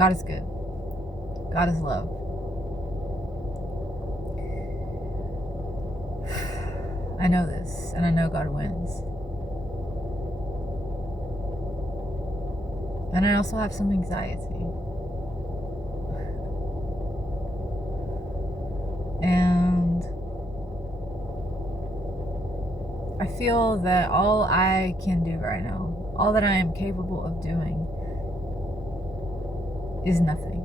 God is good. God is love. I know this, and I know God wins. And I also have some anxiety. And I feel that all I can do right now, all that I am capable of doing, is nothing.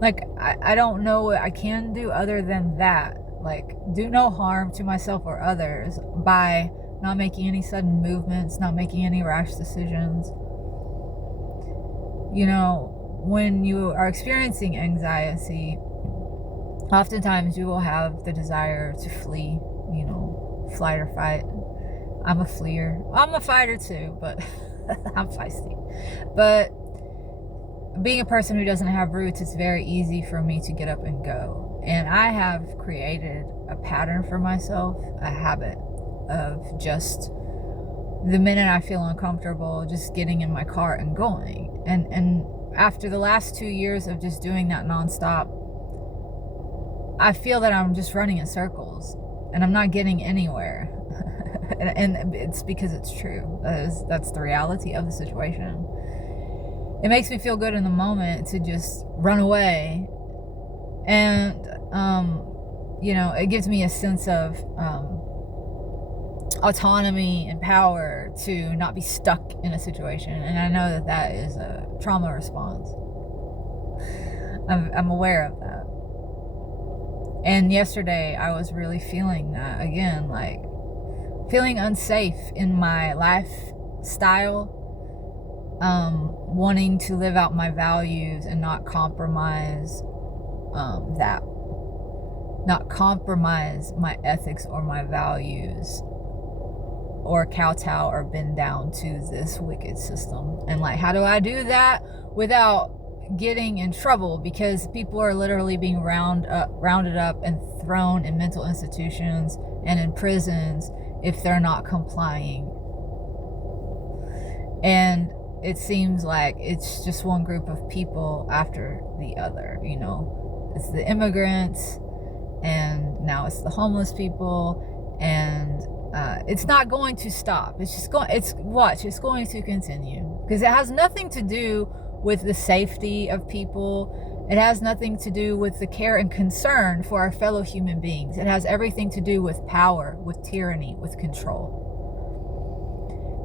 Like, I don't know what I can do other than that. Like, do no harm to myself or others by not making any sudden movements, not making any rash decisions. You know, when you are experiencing anxiety, oftentimes you will have the desire to flee, you know, flight or fight. I'm a fleer. I'm a fighter too, but I'm feisty. But being a person who doesn't have roots, it's very easy for me to get up and go. And I have created a pattern for myself, a habit of just the minute I feel uncomfortable, just getting in my car and going. And after the last 2 years of just doing that nonstop, I feel that I'm just running in circles and I'm not getting anywhere. and it's because it's true. That's the reality of the situation. It makes me feel good in the moment to just run away. And, you know, it gives me a sense of autonomy and power to not be stuck in a situation. And I know that that is a trauma response. I'm aware of that. And yesterday I was really feeling that again, like feeling unsafe in my lifestyle, wanting to live out my values and not compromise that, not compromise my ethics or my values, or kowtow or bend down to this wicked system. And like, how do I do that without getting in trouble? Because people are literally being rounded up and thrown in mental institutions and in prisons if they're not complying. And it seems like it's just one group of people after the other. You know, it's the immigrants, and now it's the homeless people, and it's not going to stop. It's just going. It's going to continue, because it has nothing to do with the safety of people. It has nothing to do with the care and concern for our fellow human beings. It has everything to do with power, with tyranny, with control.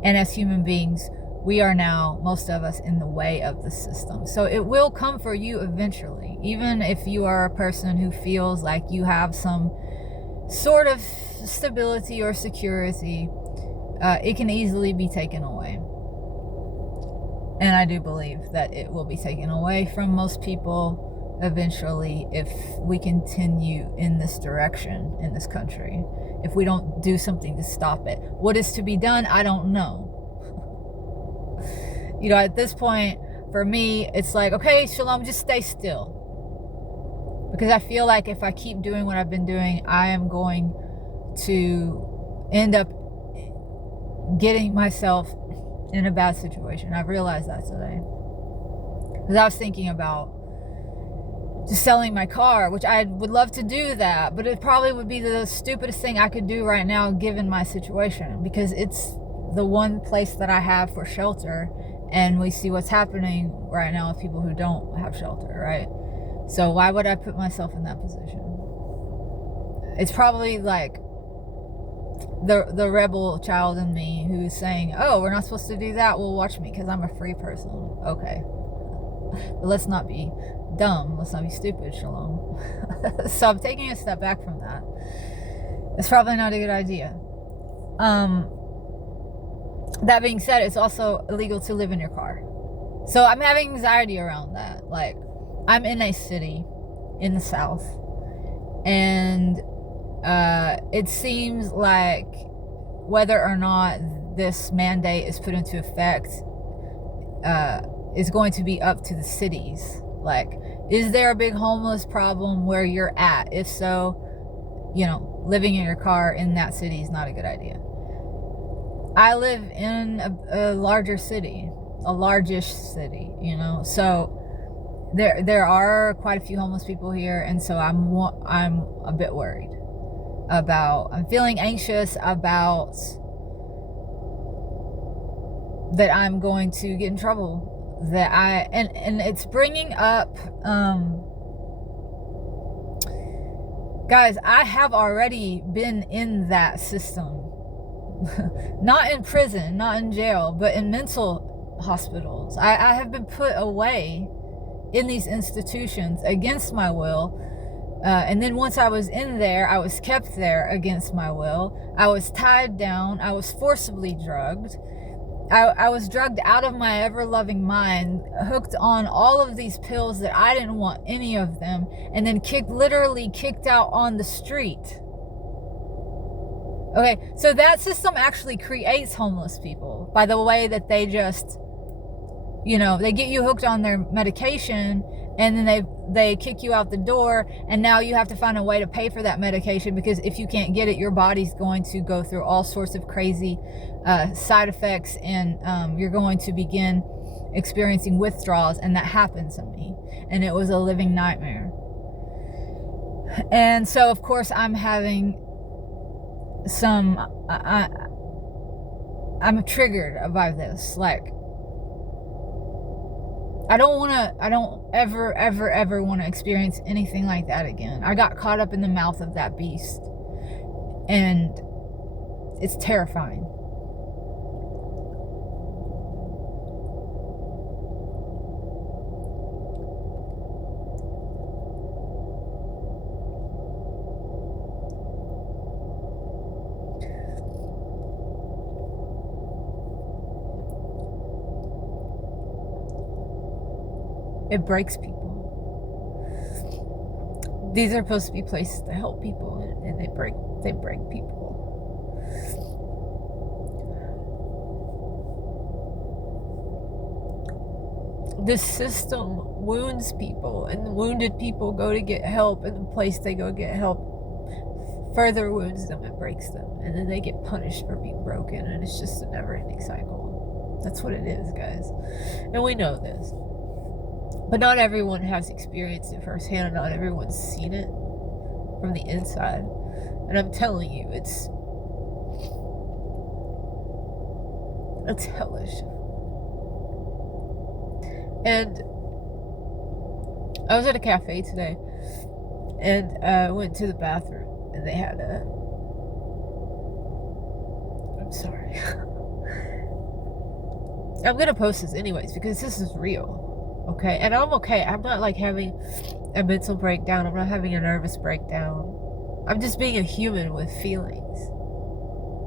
And as human beings, we are now, most of us, in the way of the system. So it will come for you eventually. Even if you are a person who feels like you have some sort of stability or security, it can easily be taken away. And I do believe that it will be taken away from most people eventually if we continue in this direction in this country. If we don't do something to stop it. What is to be done, I don't know. You know, at this point, for me, it's like, okay, Shalom, just stay still. Because I feel like if I keep doing what I've been doing, I am going to end up getting myself in a bad situation. I've realized that today. Because I was thinking about just selling my car, which I would love to do that, but it probably would be the stupidest thing I could do right now given my situation, because it's the one place that I have for shelter, and we see what's happening right now with people who don't have shelter, right? So why would I put myself in that position? It's probably like the rebel child in me who's saying, oh, we're not supposed to do that. Well, watch me, because I'm a free person. Okay. But let's not be dumb. Let's not be stupid, Shalom. So I'm taking a step back from that. It's probably not a good idea. That being said, it's also illegal to live in your car. So I'm having anxiety around that. Like, I'm in a city in the South, and it seems like whether or not this mandate is put into effect is going to be up to the cities. Like, is there a big homeless problem where you're at? If so, you know, living in your car in that city is not a good idea. I live in a larger city, a largish city, you know. So there are quite a few homeless people here, and so I'm a bit worried about. I'm feeling anxious about that I'm going to get in trouble. That and it's bringing up, guys, I have already been in that system. Not in prison, not in jail, but in mental hospitals. I have been put away in these institutions against my will. And then once I was in there, I was kept there against my will. I was tied down. I was forcibly drugged. I was drugged out of my ever-loving mind, hooked on all of these pills that I didn't want any of them, and then literally kicked out on the street. Okay, so that system actually creates homeless people by the way that they just, you know, they get you hooked on their medication, and then they kick you out the door, and now you have to find a way to pay for that medication, because if you can't get it, your body's going to go through all sorts of crazy side effects, and you're going to begin experiencing withdrawals. And that happened to me, and it was a living nightmare. And so of course I'm having some I'm triggered by this. Like, I don't ever want to experience anything like that again. I got caught up in the mouth of that beast, and it's terrifying. It breaks people. These are supposed to be places to help people, and they break people. This system wounds people, and the wounded people go to get help, and the place they go get help further wounds them and breaks them, and then they get punished for being broken, and it's just a never-ending cycle. That's what it is, guys, and we know this. But not everyone has experienced it firsthand, and not everyone's seen it from the inside. And I'm telling you, it's hellish. And I was at a cafe today, and I went to the bathroom, and they had I'm sorry. I'm gonna post this anyways, because this is real. Okay, and I'm okay. I'm not like having a mental breakdown. I'm not having a nervous breakdown. I'm just being a human with feelings.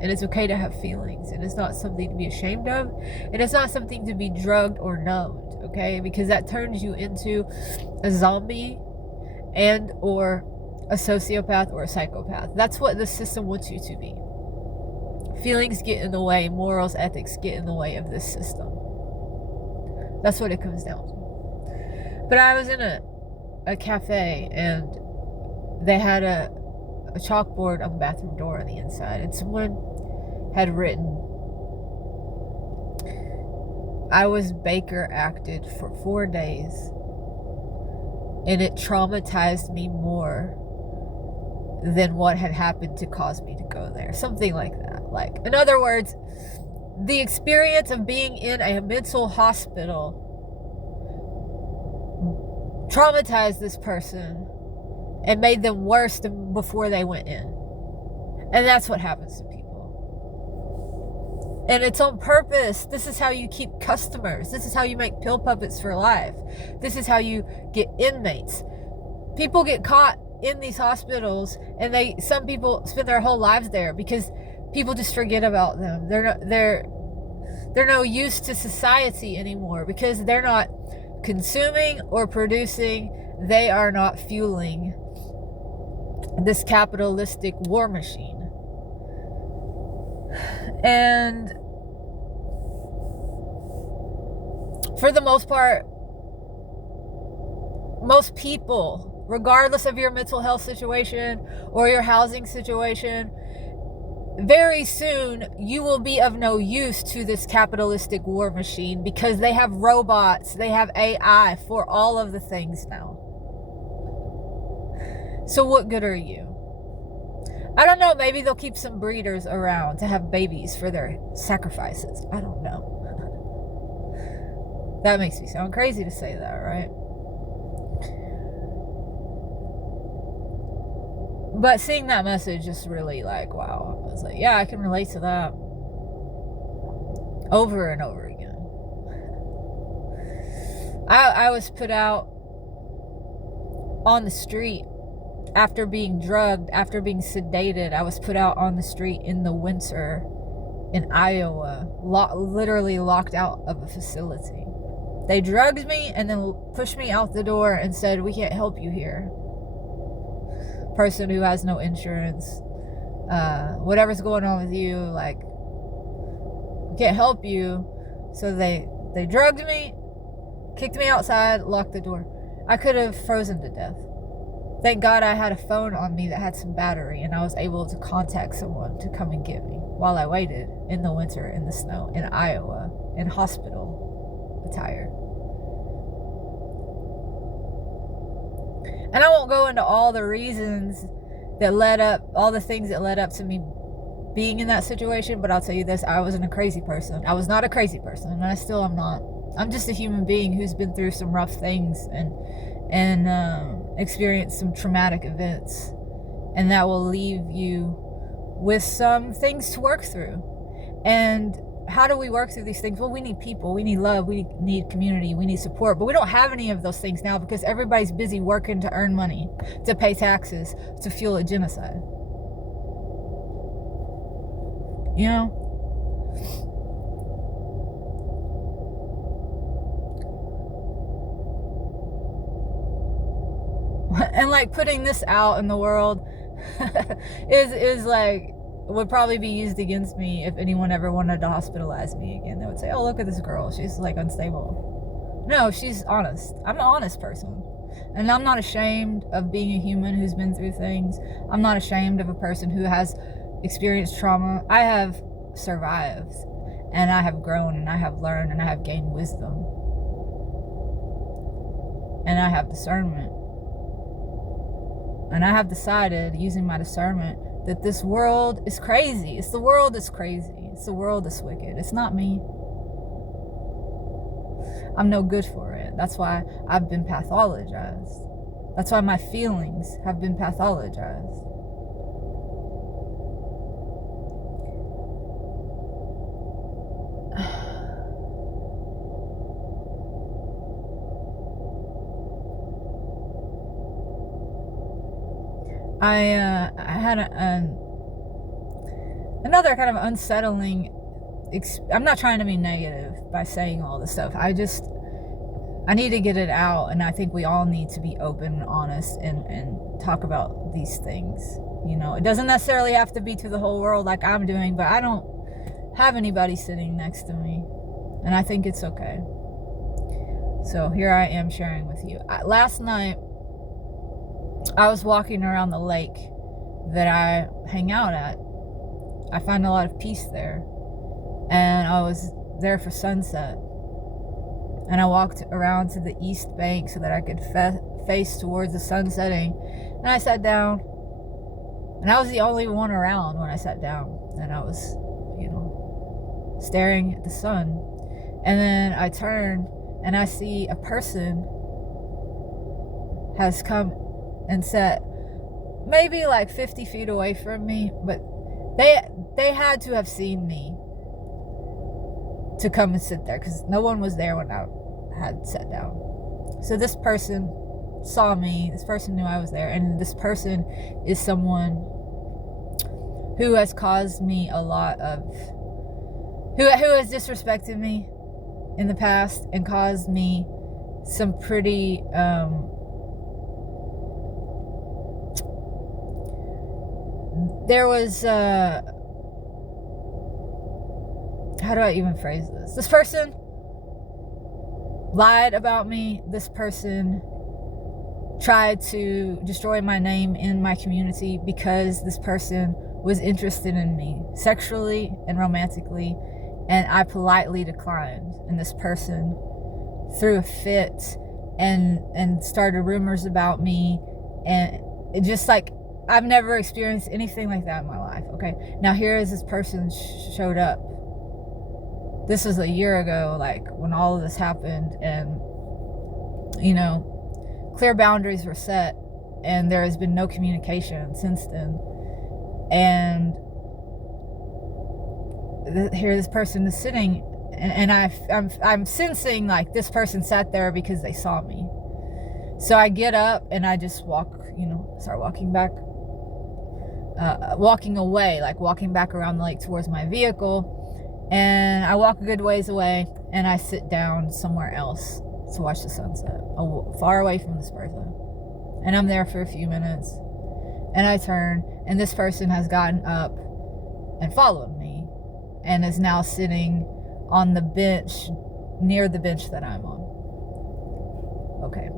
And it's okay to have feelings. And it's not something to be ashamed of. And it's not something to be drugged or numbed, okay? Because that turns you into a zombie and or a sociopath or a psychopath. That's what the system wants you to be. Feelings get in the way. Morals, ethics get in the way of this system. That's what it comes down to. But I was in a cafe, and they had a chalkboard on the bathroom door on the inside, and someone had written, "I was Baker acted for 4 days, and it traumatized me more than what had happened to cause me to go there." Something like that. Like, in other words, the experience of being in a mental hospital traumatized this person and made them worse than before they went in. And that's what happens to people. And it's on purpose. This is how you keep customers. This is how you make pill puppets for life. This is how you get inmates. People get caught in these hospitals, and some people spend their whole lives there because people just forget about them. They're no use to society anymore because they're not consuming or producing. They are not fueling this capitalistic war machine. And for the most part, most people, regardless of your mental health situation or your housing situation, very soon you will be of no use to this capitalistic war machine, because they have robots, they have AI for all of the things now. So what good are you? I don't know, maybe they'll keep some breeders around to have babies for their sacrifices. I don't know. That makes me sound crazy to say that, right? But seeing that message just really like, wow. I was like, yeah, I can relate to that. Over and over again. I was put out on the street after being drugged, after being sedated. I was put out on the street in the winter in Iowa, literally locked out of a facility. They drugged me and then pushed me out the door and said, we can't help you here. Person who has no insurance, whatever's going on with you, like, we can't help you. So they drugged me, kicked me outside, locked the door. I could have frozen to death. Thank God I had a phone on me that had some battery, and I was able to contact someone to come and get me while I waited in the winter, in the snow, in Iowa, in hospital attire. And I won't go into all the reasons that led up, all the things that led up to me being in that situation, but I'll tell you this, I wasn't a crazy person. I was not a crazy person, and I still am not. I'm just a human being who's been through some rough things and experienced some traumatic events, and that will leave you with some things to work through. And how do we work through these things? Well, we need people, we need love, we need community, we need support, but we don't have any of those things now because everybody's busy working to earn money, to pay taxes, to fuel a genocide. You know? And like putting this out in the world is like, would probably be used against me if anyone ever wanted to hospitalize me again. They would say, oh, look at this girl, she's like unstable. No, she's honest. I'm an honest person, and I'm not ashamed of being a human who's been through things. I'm not ashamed of a person who has experienced trauma. I have survived, and I have grown, and I have learned, and I have gained wisdom, and I have discernment. And I have decided, using my discernment, that this world is crazy. It's the world that's crazy. It's the world that's wicked. It's not me. I'm no good for it. That's why I've been pathologized. That's why my feelings have been pathologized. I had another kind of unsettling. I'm not trying to be negative by saying all this stuff. I need to get it out, and I think we all need to be open and honest and talk about these things. You know, it doesn't necessarily have to be to the whole world like I'm doing, but I don't have anybody sitting next to me, and I think it's okay. So here I am sharing with you. Last night, I was walking around the lake that I hang out at. I find a lot of peace there. And I was there for sunset. And I walked around to the east bank so that I could face towards the sun setting. And I sat down. And I was the only one around when I sat down. And I was, staring at the sun. And then I turned and I see a person has come and sat maybe like 50 feet away from me, but they had to have seen me to come and sit there, because no one was there when I had sat down. So this person saw me, this person knew I was there, and this person is someone who has caused me a lot of, who has disrespected me in the past and caused me some pretty there was how do I even phrase this? This person lied about me. This person tried to destroy my name in my community because this person was interested in me sexually and romantically, and I politely declined. And this person threw a fit and started rumors about me, and it just like, I've never experienced anything like that in my life. Okay, now here is this person showed up. This was a year ago, like when all of this happened, and clear boundaries were set, and there has been no communication since then. And here this person is sitting, and I'm sensing like this person sat there because they saw me. So I get up and I just walk, start walking back, walking away, like walking back around the lake towards my vehicle. And I walk a good ways away, and I sit down somewhere else to watch the sunset, far away from this person. And I'm there for a few minutes, and I turn, and this person has gotten up and followed me, and is now sitting on the bench, near the bench that I'm on. Okay,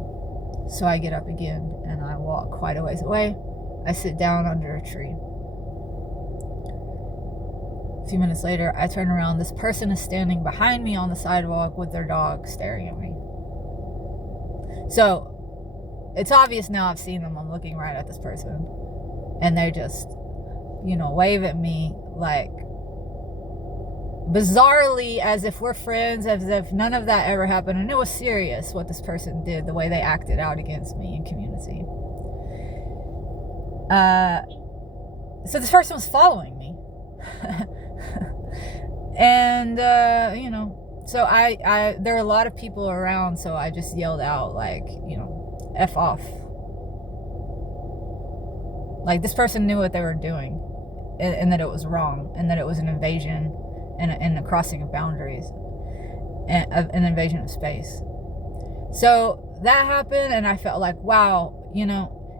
so I get up again, and I walk quite a ways away. I sit down under a tree. A few minutes later, I turn around. This person is standing behind me on the sidewalk with their dog staring at me. So it's obvious now, I've seen them. I'm looking right at this person, and they just, wave at me like bizarrely, as if we're friends, as if none of that ever happened. And it was serious what this person did, the way they acted out against me in community. So this person was following me. And so I there are a lot of people around, so I just yelled out like, F off. Like, this person knew what they were doing, and that it was wrong, and that it was an invasion and a crossing of boundaries, and an invasion of space. So that happened, and I felt like, wow,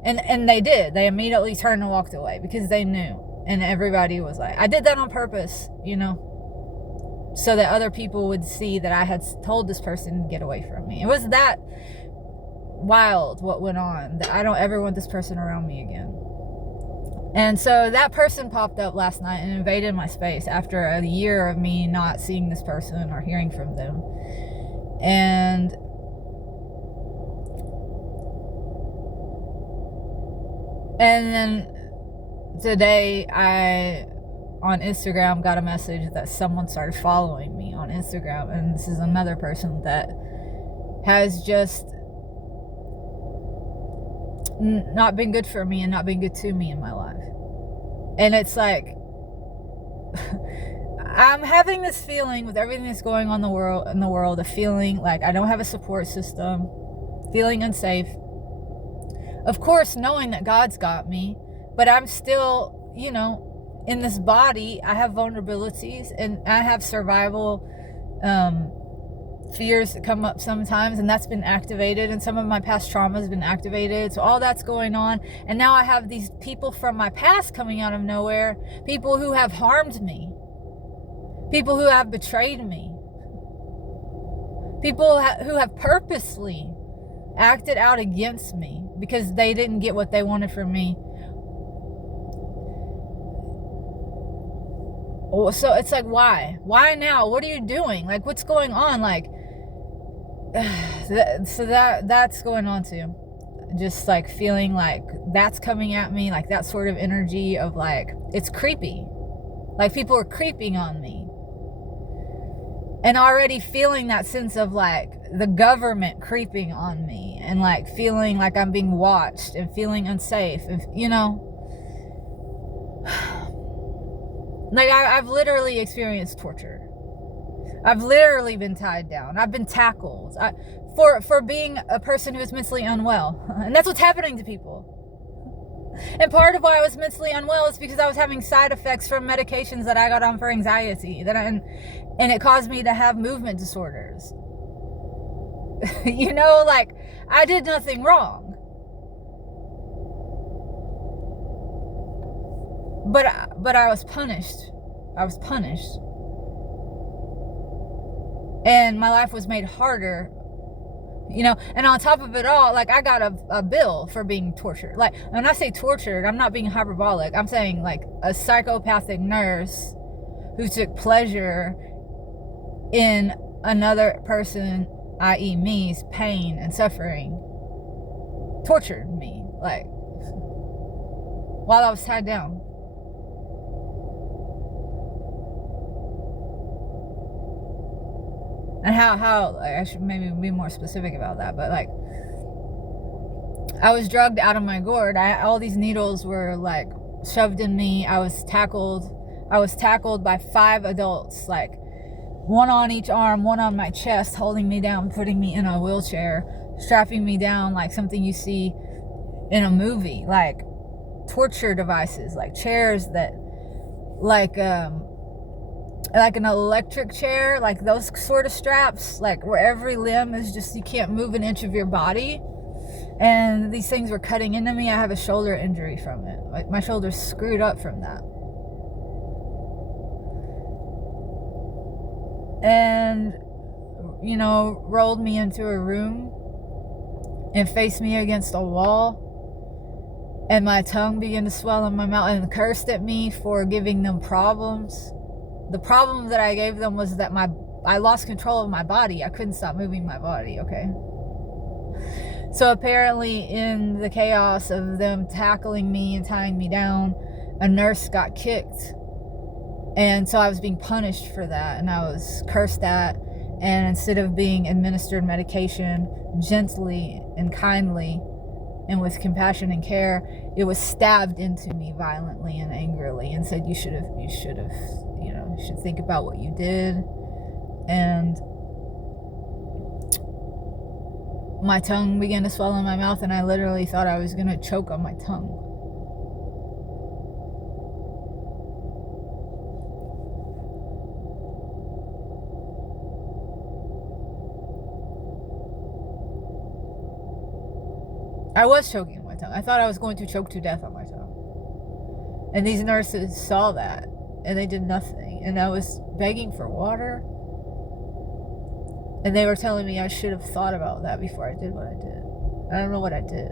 and they did. They immediately turned and walked away because they knew. And everybody was like, I did that on purpose, so that other people would see that I had told this person to get away from me. It was that wild what went on, that I don't ever want this person around me again. And so that person popped up last night and invaded my space after a year of me not seeing this person or hearing from them. And then today, I, on Instagram, got a message that someone started following me on Instagram. And this is another person that has just not been good for me and not been good to me in my life. And it's like, I'm having this feeling with everything that's going on in the world, a feeling like I don't have a support system, feeling unsafe. Of course, knowing that God's got me, but I'm still, in this body. I have vulnerabilities, and I have survival fears that come up sometimes, and that's been activated, and some of my past trauma has been activated. So all that's going on, and now I have these people from my past coming out of nowhere, people who have harmed me, people who have betrayed me, people who have purposely acted out against me because they didn't get what they wanted from me. So it's like, why now? What are you doing? Like, what's going on? Like, so that's going on too. Just like feeling like that's coming at me, like that sort of energy of like, it's creepy, like people are creeping on me, and already feeling that sense of like the government creeping on me, and like feeling like I'm being watched and feeling unsafe, and like I've literally experienced torture. I've literally been tied down. I've been tackled for being a person who is mentally unwell. And that's what's happening to people. And part of why I was mentally unwell is because I was having side effects from medications that I got on for anxiety. And it caused me to have movement disorders. Like, I did nothing wrong. But I was punished. And my life was made harder You know, and on top of it all, like, I got a bill for being tortured. Like, when I say tortured, I'm not being hyperbolic. I'm saying, like, a psychopathic nurse who took pleasure in another person, i.e. me's pain and suffering, tortured me, like, while I was tied down. And how like, I should maybe be more specific about that, but like, I was drugged out of my gourd. All these needles were like shoved in me. I was tackled by 5 adults, like one on each arm, one on my chest, holding me down, putting me in a wheelchair, strapping me down like something you see in a movie, like torture devices, like chairs that, like an electric chair, like those sort of straps, like where every limb is just, you can't move an inch of your body. And these things were cutting into me. I have a shoulder injury from it. Like, my shoulder's screwed up from that. And, you know, rolled me into a room and faced me against a wall. And my tongue began to swell in my mouth and cursed at me for giving them problems. The problem that I gave them was that I lost control of my body. I couldn't stop moving my body, okay? So apparently in the chaos of them tackling me and tying me down, a nurse got kicked. And so I was being punished for that, and I was cursed at. And instead of being administered medication gently and kindly and with compassion and care, it was stabbed into me violently and angrily and said, you should have, you should think about what you did. And my tongue began to swell in my mouth, and I literally thought I was going to choke on my tongue. I was choking on my tongue. I thought I was going to choke to death on my tongue. And these nurses saw that, and they did nothing. And I was begging for water. And they were telling me I should have thought about that before I did what I did. I don't know what I did,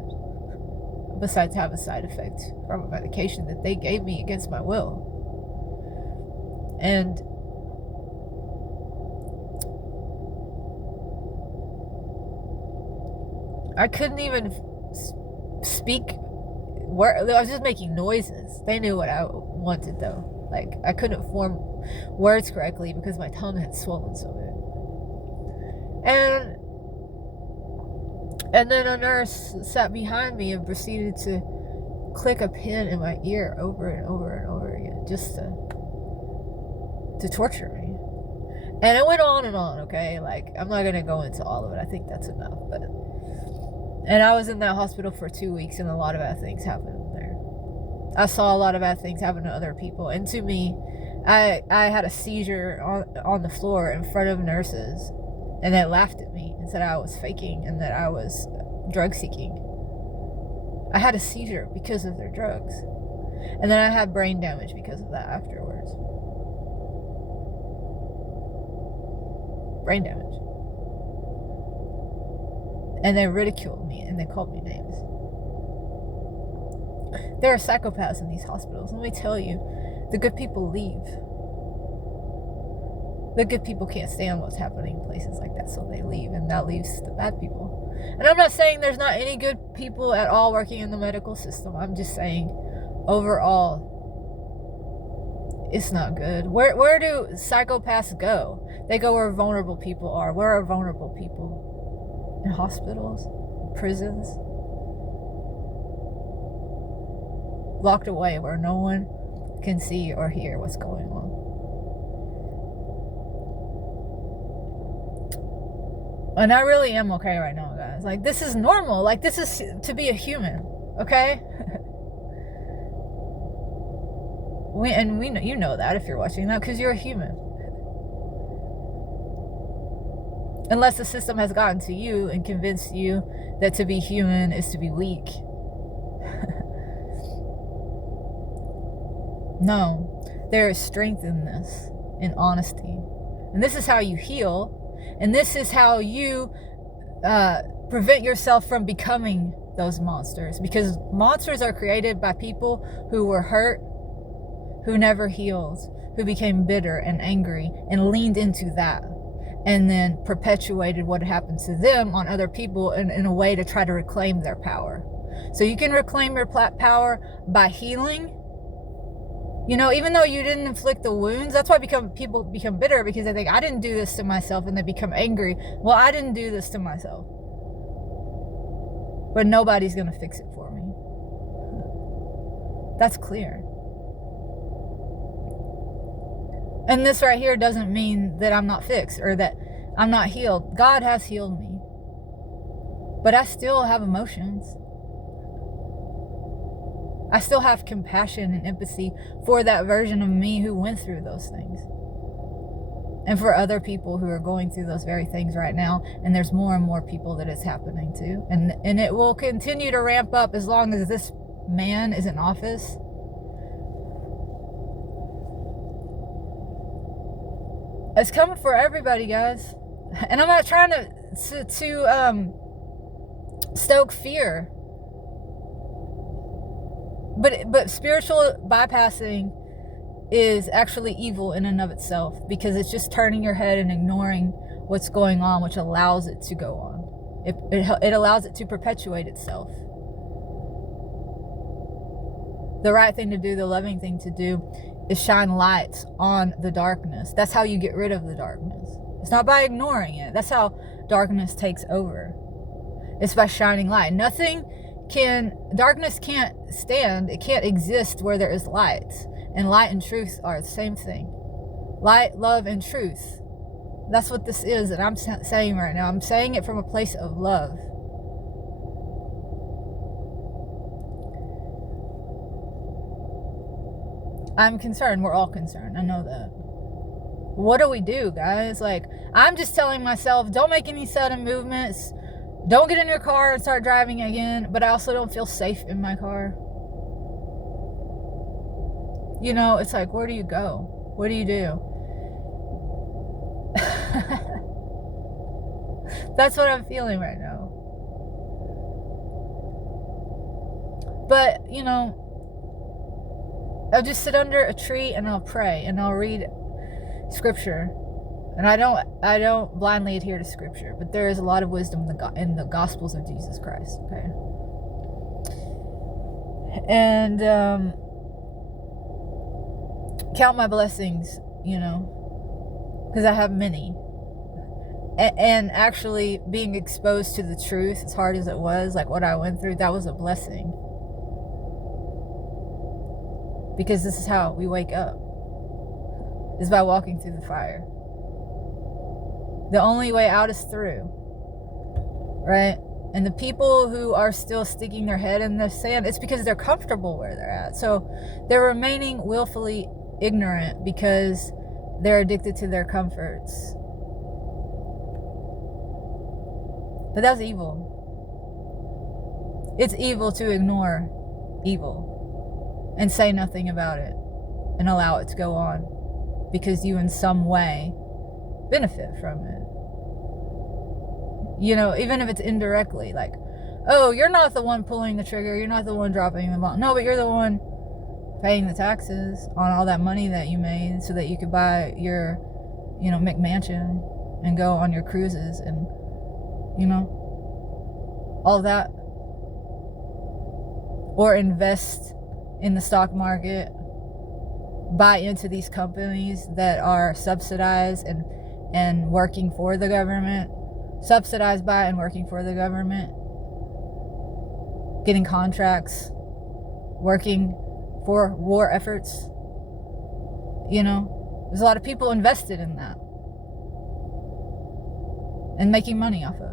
besides have a side effect from a medication that they gave me against my will. And I couldn't even speak. I was just making noises. They knew what I wanted, though. Like, I couldn't form words correctly because my tongue had swollen so bad. And then a nurse sat behind me and proceeded to click a pin in my ear over and over and over again, just to torture me. And it went on and on, okay? Like, I'm not gonna go into all of it. I think that's enough. And I was in that hospital for 2 weeks, and a lot of bad things happened there. I saw a lot of bad things happen to other people. And to me, I had a seizure on the floor in front of nurses. And they laughed at me and said I was faking and that I was drug seeking. I had a seizure because of their drugs. And then I had brain damage because of that afterwards. Brain damage. And they ridiculed me and they called me names. There are psychopaths in these hospitals. Let me tell you, the good people leave. The good people can't stand what's happening in places like that, so they leave, and that leaves the bad people. And I'm not saying there's not any good people at all working in the medical system. I'm just saying, overall, it's not good. Where do psychopaths go? They go where vulnerable people are. Where are vulnerable people? In hospitals? Prisons? Locked away where no one can see or hear what's going on. And I really am okay right now, guys. Like, this is normal. Like, this is to be a human, okay? We know, you know that if you're watching that, because you're a human. Unless the system has gotten to you and convinced you that to be human is to be weak. No, there is strength in this, in honesty. And this is how you heal. And this is how you prevent yourself from becoming those monsters, because monsters are created by people who were hurt, who never healed, who became bitter and angry and leaned into that, and then perpetuated what happened to them on other people in a way to try to reclaim their power. So you can reclaim your power by healing. You know, even though you didn't inflict the wounds, that's why people become bitter, because they think, I didn't do this to myself, and they become angry. Well, I didn't do this to myself, but nobody's going to fix it for me. That's clear. And this right here doesn't mean that I'm not fixed or that I'm not healed. God has healed me. But I still have emotions. I still have compassion and empathy for that version of me who went through those things. And for other people who are going through those very things right now. And there's more and more people that it's happening to. And it will continue to ramp up as long as this man is in office. It's coming for everybody, guys. And I'm not trying to stoke fear. But spiritual bypassing is actually evil in and of itself, because it's just turning your head and ignoring what's going on, which allows it to go on. It allows it to perpetuate itself. The right thing to do, the loving thing to do, is shine lights on the darkness. That's how you get rid of the darkness. It's not by ignoring it. That's how darkness takes over. It's by shining light. Darkness can't stand, it can't exist where there is light. And light and truth are the same thing. Light, love, and truth. That's what this is that I'm saying right now. I'm saying it from a place of love. I'm concerned. We're all concerned. I know that. What do we do, guys? Like, I'm just telling myself, don't make any sudden movements. Don't get in your car and start driving again. But I also don't feel safe in my car. You know, it's like, where do you go? What do you do? That's what I'm feeling right now. But, you know, I'll just sit under a tree and I'll pray and I'll read scripture. And I don't blindly adhere to scripture, but there is a lot of wisdom in the Gospels of Jesus Christ, okay? And count my blessings, you know, because I have many. And actually being exposed to the truth, as hard as it was, like what I went through, that was a blessing. Because this is how we wake up, is by walking through the fire. The only way out is through, right? And the people who are still sticking their head in the sand, it's because they're comfortable where they're at. So they're remaining willfully ignorant because they're addicted to their comforts. But that's evil. It's evil to ignore evil and say nothing about it and allow it to go on because you in some way benefit from it. You know, even if it's indirectly, like, oh, you're not the one pulling the trigger, you're not the one dropping the bomb. No, but you're the one paying the taxes on all that money that you made so that you could buy your, you know, McMansion and go on your cruises and, you know, all that. Or invest in the stock market, buy into these companies that are subsidized and working for the government, subsidized by and working for the government, getting contracts, working for war efforts. You know, there's a lot of people invested in that and making money off of it.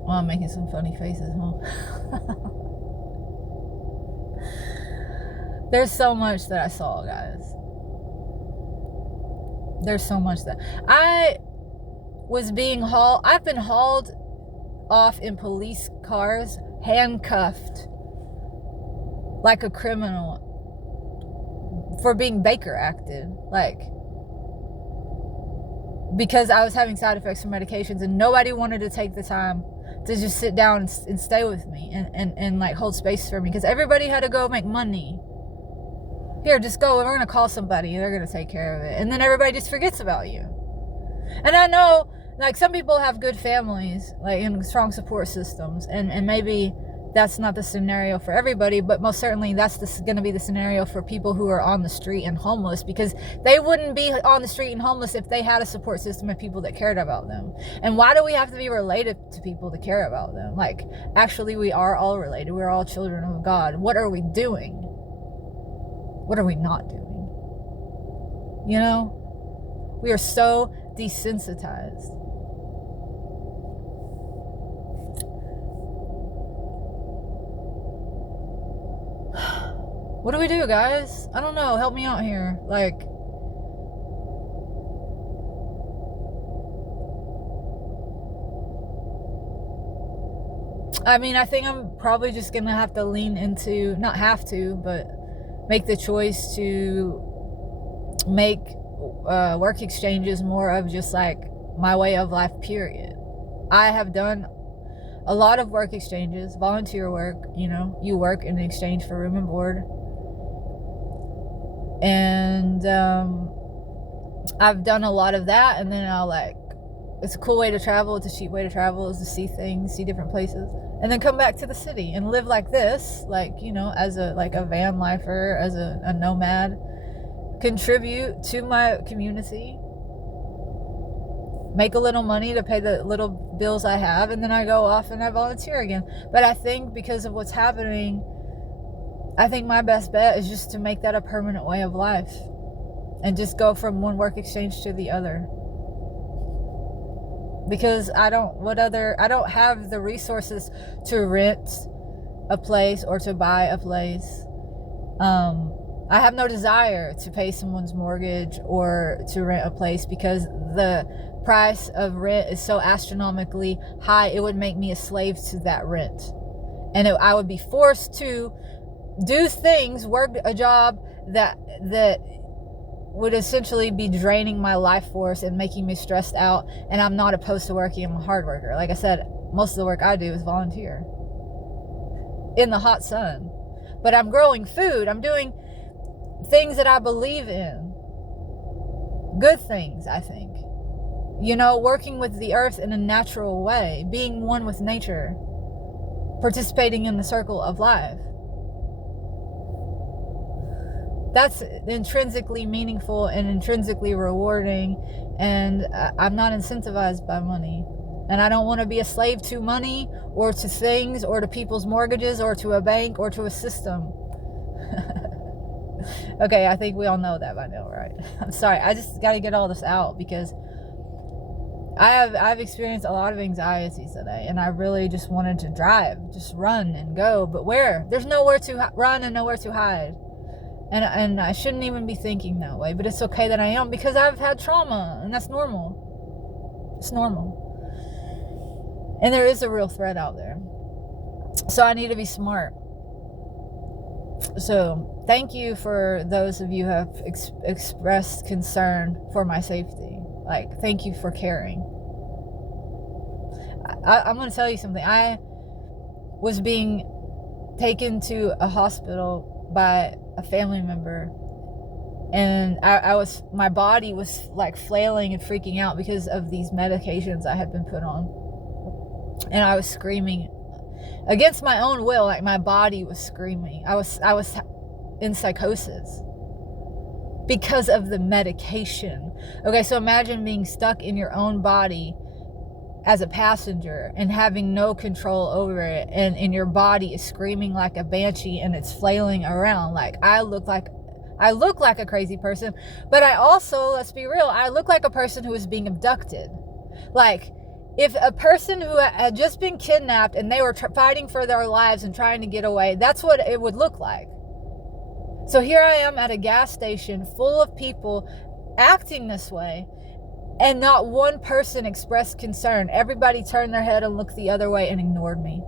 Well, I'm making some funny faces, huh? There's so much that I saw, guys. There's so much that I was being hauled. I've been hauled off in police cars, handcuffed like a criminal for being Baker acted. Like, because I was having side effects from medications and nobody wanted to take the time to just sit down and stay with me and like hold space for me, because everybody had to go make money. Here, just go, we're going to call somebody and they're going to take care of it. And then everybody just forgets about you. And I know, like, some people have good families, like, in strong support systems, and maybe that's not the scenario for everybody, but most certainly that's going to be the scenario for people who are on the street and homeless, because they wouldn't be on the street and homeless if they had a support system of people that cared about them. And why do we have to be related to people to care about them? Like, actually, we are all related. We're all children of God. What are we doing? What are we not doing? You know? We are so desensitized. What do we do, guys? I don't know. Help me out here. Like, I mean, I think I'm probably just gonna have to lean into, not have to, but make the choice to make work exchanges more of just like my way of life, period. I have done a lot of work exchanges, volunteer work, you know, you work in exchange for room and board. And I've done a lot of that, and then I'll like, it's a cool way to travel, it's a cheap way to travel, is to see things, see different places, and then come back to the city and live like this, like, you know, as a van lifer, as a nomad, contribute to my community, make a little money to pay the little bills I have, and then I go off and I volunteer again. But I think because of what's happening, I think my best bet is just to make that a permanent way of life and just go from one work exchange to the other. Because I don't have the resources to rent a place or to buy a place. I have no desire to pay someone's mortgage or to rent a place, because the price of rent is so astronomically high, it would make me a slave to that rent. And I would be forced to do things, work a job that would essentially be draining my life force and making me stressed out. And I'm not opposed to working. I'm a hard worker. Like I said, most of the work I do is volunteer in the hot sun. But I'm growing food. I'm doing things that I believe in. Good things, I think. You know, working with the earth in a natural way, being one with nature, participating in the circle of life. That's intrinsically meaningful and intrinsically rewarding, and I'm not incentivized by money. And I don't want to be a slave to money or to things or to people's mortgages or to a bank or to a system. Okay, I think we all know that by now, right? I'm sorry, I just got to get all this out, because I've experienced a lot of anxiety today, and I really just wanted to drive, just run and go, but where? There's nowhere to run and nowhere to hide. And I shouldn't even be thinking that way, but it's okay that I am, because I've had trauma, and that's normal. It's normal. And there is a real threat out there. So I need to be smart. So thank you for those of you who have expressed concern for my safety. Like, thank you for caring. I'm going to tell you something. I was being taken to a hospital by a family member, and my body was like flailing and freaking out because of these medications I had been put on, and I was screaming against my own will. Like, my body was screaming. I was in psychosis because of the medication. Okay, so imagine being stuck in your own body as a passenger and having no control over it, and your body is screaming like a banshee and it's flailing around. Like, I look like a crazy person, but I also, let's be real, I look like a person who is being abducted. Like, if a person who had just been kidnapped and they were fighting for their lives and trying to get away, that's what it would look like. So here I am at a gas station full of people acting this way, and not one person expressed concern. Everybody turned their head and looked the other way and ignored me.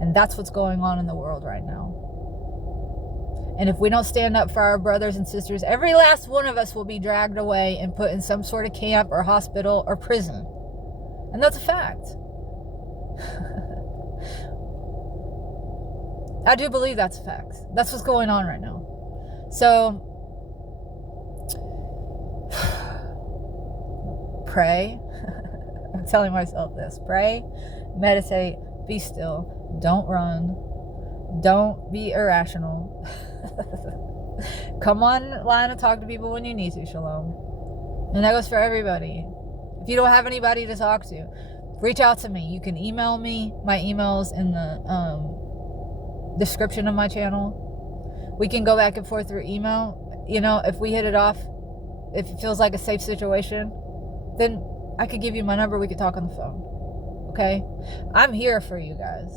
And that's what's going on in the world right now. And if we don't stand up for our brothers and sisters, every last one of us will be dragged away and put in some sort of camp or hospital or prison. And that's a fact. I do believe that's a fact. That's what's going on right now. So, pray. I'm telling myself this. Pray, meditate, be still. Don't run. Don't be irrational. Come online and talk to people when you need to, Shalom. And that goes for everybody. If you don't have anybody to talk to, reach out to me. You can email me. My email's in the description of my channel. We can go back and forth through email. You know, if we hit it off, if it feels like a safe situation, then I could give you my number. We could talk on the phone. Okay? I'm here for you guys.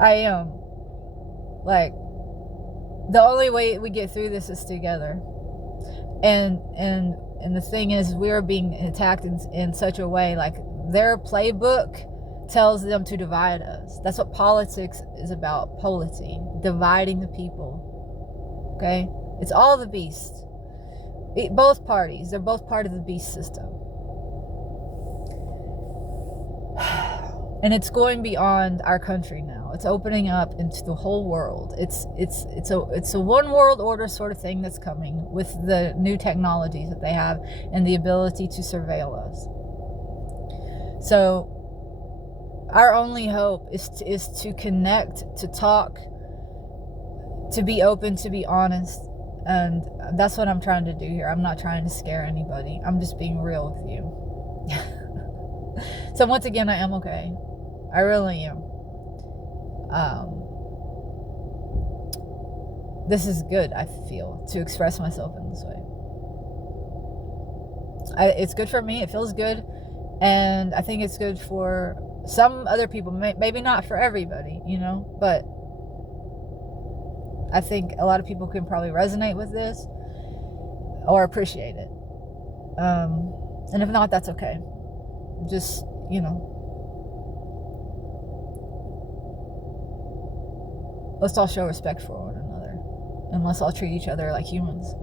I am. Like, the only way we get through this is together. And the thing is, we are being attacked in such a way, like, their playbook tells them to divide us. That's what politics is about. Polity, dividing the people. Okay? It's all the beast. Both parties, they're both part of the beast system. And it's going beyond our country now. It's opening up into the whole world. It's a one world order sort of thing that's coming with the new technologies that they have and the ability to surveil us. So our only hope is to connect, to talk, to be open, to be honest. And that's what I'm trying to do here. I'm not trying to scare anybody. I'm just being real with you. So once again, I am okay. I really am. This is good, I feel, to express myself in this way. It's good for me. It feels good. And I think it's good for some other people. Maybe not for everybody, you know. But I think a lot of people can probably resonate with this or appreciate it. And if not, that's okay. Just, you know, let's all show respect for one another, and let's all treat each other like humans.